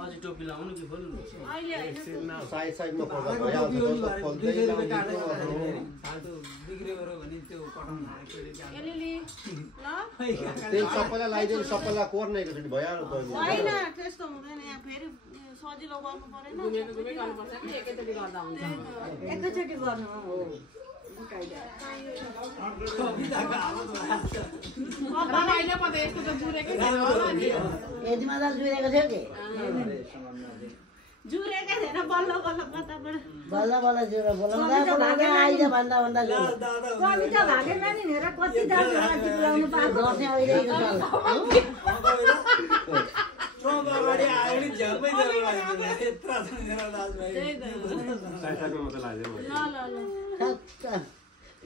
अझै टोपी लाउनु कि खोल्नु साइड साइडमा पर्दा भइहाल्छ खोल्दै सबैलाई लगाइदिनु सबैलाई कोर्ने एकचोटि भइहाल्यो होइन त्यस्तो हुँदैन यहाँ फेरि सजिलो गर्नु परेन एकैचोटि गर्नु हो जुरेकै छैन बल्ल बल्ल कताबाट बल्ल बल्ल जुर बोलाउँदा आइज भन्दा भन्दा कविता भागेन नि हेर कति दाजु लाउनु पाएको दसैँ अहिलेको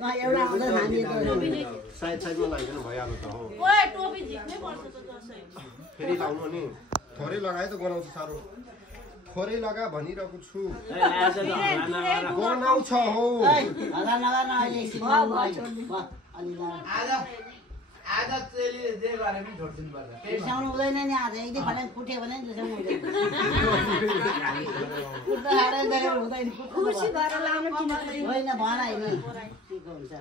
एउटा आउँदा साइड साइडमा लगाइदिनु भइहाल्यो त हो टोपी झिक्नै पर्छ त दसैँ फेरि लाउनु नि थोरै लगाए त गनाउँछ साह्रो थोरै लगा भनिरहेको छु गनाउँछ हो हल्ला नगर्न अहिले आज चेलीले जे गरे पनि छोड्दिनु पर्छ रिसाउनु हुँदैन नि आज एक दिन भने कुट्यो भने रिसाउनु हुँदैन कुट्दा हाडे देखेर हुँदैन खुसी भएर लाउनु होइन भनाइ होइन ठिक हुन्छ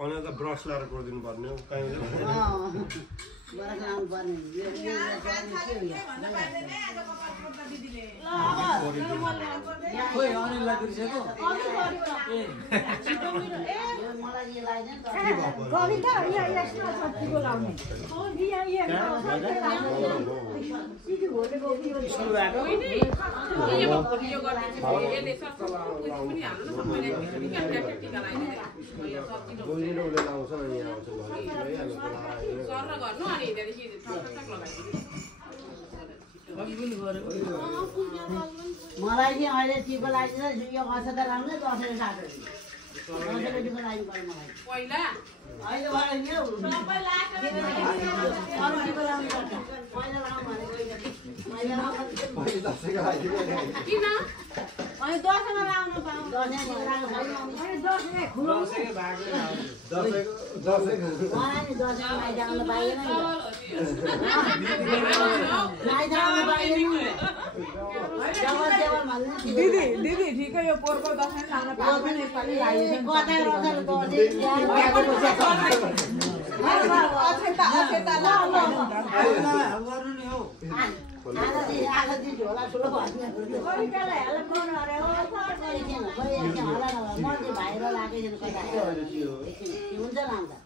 अनि त ब्रस लाएर गरिदिनु पर्ने हो कहीँ ब्रस लाउनु पर्ने मलाई यो गोइनेले लाउँछ अनि यहाँ आउँछ मलाई चाहिँ अहिले टिको लगाइदिन्छ यो गर्छ त राम्रै दसैँ साथी दसैँको टिको लागि पर्यो मलाई अहिले भएर नि अरू टिको लाउनु पर्छ पहिला लाउँ किन अनि दसैँमा लाउनु पाउँ दिदी दिदी ठिकै यो पोहोरको दसैँ लाउन पाउँछ नेपाली झोला ठुलो भाइर लागेको हुन्छ लाउँदा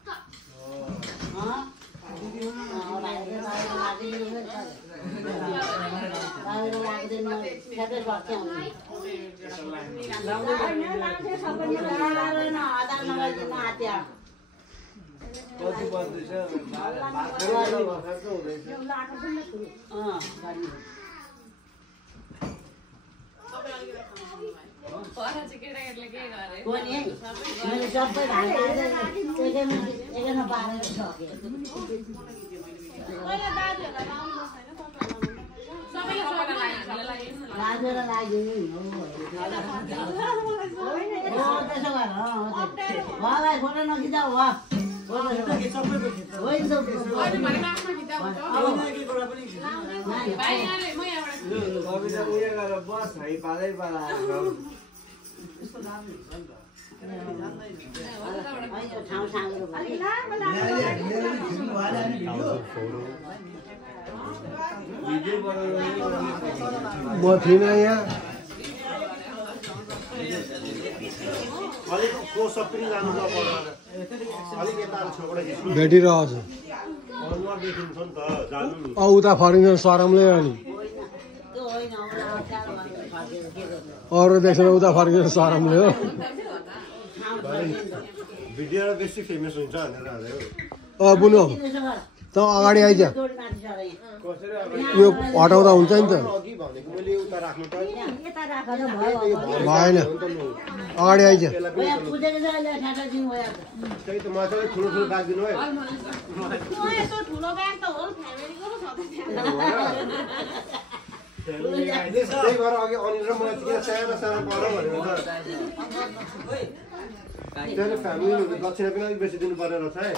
मैले सबै भाइमा पारेर सकेँ राजेर लाग्यो त्यसो भएर उहाँलाई फोटो नखिचाउ वा ठाउँ साँगुरो म थिइनँ यहाँ भेटिरहेको छु उता फर्किन्छ सरमले अनि अरू देख्छन् उता फर्किन्छ सरमले हो भिडियो बेसी फेमस हुन्छ भनेर बुनु त अगाडि आइज जोडी माथि सर यहाँ। कसरी अब यो हटाउँदा हुन्छ नि त अघि भनेको मैले उता राख्नु त यता राखेर भयो भएन अगाडि आइज भैया पुजेको छ अहिले ठ्याठा दिनु भयो आज। त्यही त मजाले ठुलो ठुलो राखिदिनु है यस्तो ठुलो ब्याग त होल फ्यामिलीको पो छ त त्यहाँ। त्यही भएर अघि अनिल र मलाई किन सानो सानो गर भनेको त त्यहाँले फ्यामिली दक्षिणा पनि अलिक बेसी दिनुपर्ने रहेछ है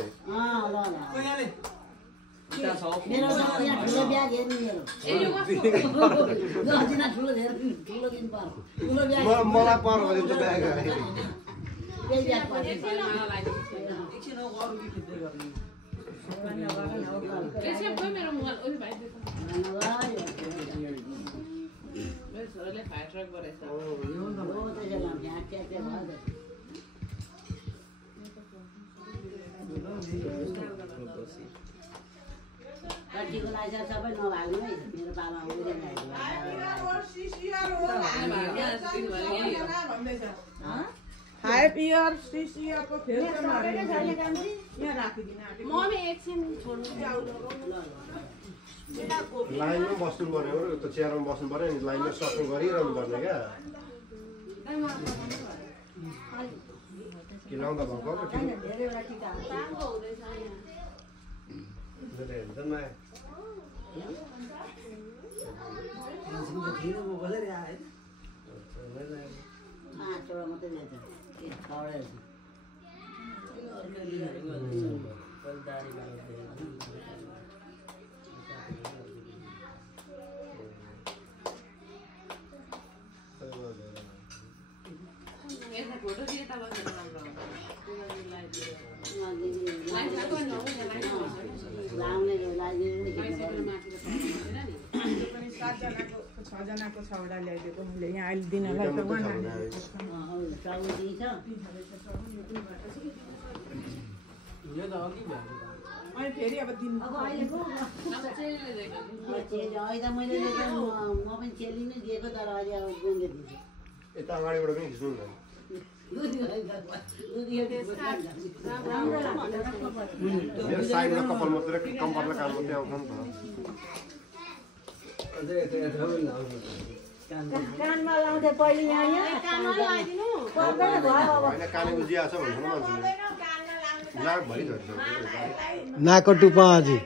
ल मेरो यहाँ ठुलो ब्याग हेर्नु मेरो दक्षिणा ठुलो हेर्नु ठुलो दिनु पर्यो ठुलो ब्याग मलाई पर गरिन्छ ब्याग त्यही ब्याग पर्छ एकछिन कोही मेरो मोबाइल उयो भाइदिएको मेरो छोराले फायर ट्रक गरेछ कतिको लाइसेन्स सबै नभाग्नु है मेरो बाबा फाइभ इयर 6 इयरको खेल्छ यहाँ राखिदिनु मम्मी एकछिन छोड्नु लाइनमा बस्नु पर्यो हो त्यो चेयरमा बस्नु पर्यो नि लाइनमा सक्नु गरिरहनु पर्ने क्या के लाउँदा भएको धेरैवटा टिका छोरा मात्रै दिएछ फोटो दिए त राम्रो पनि 6जनाको 6वटा ल्याइदिएको मैले यहाँ अहिले दिनलाई त अनि फेरि अब दिन अब अहिलेको अहिले मैले म पनि चेली नै दिएको तर अहिले अब गुन्डे दिन्छु यता अगाडिबाट पनि खिच्नु न मेरो साइडमा कपाल मात्रै कम्परले काम मात्रै आउँछ नि त कानमा लाउँथे पहिले यहाँ पर्दैन भयो अब होइन काने उजिया छ भन्नु मान्छेले नाकभरि झर्छ नाकको टुप्पा अझै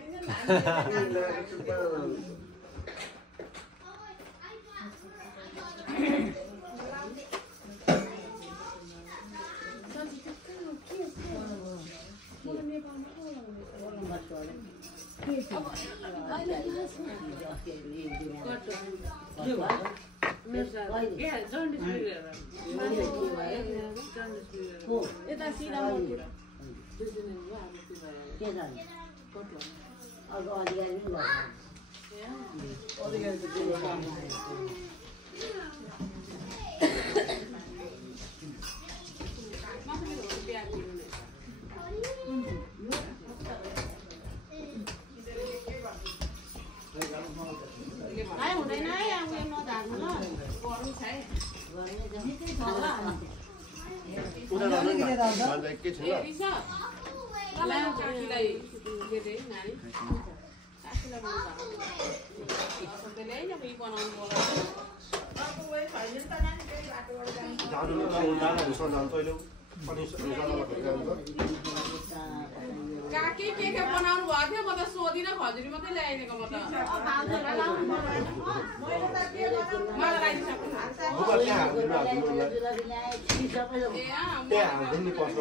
यता सिधा मतिर अर्को अधिकारी पनि हुँदैन है अब नधार्नु ल गर्नु छ है उता जानु नि भन्छ एकैछिन ल काकीलाई के रे नानी काकीलाई बनाउनु जानु न दादाहरूसँग जानु तैँले पनि काकी के बनाउनु भएको थियो म त सोधिनँ खजुरी मात्रै ल्याइदिएको म त मलाई त्यहाँ हाल्दैन नि पस्नु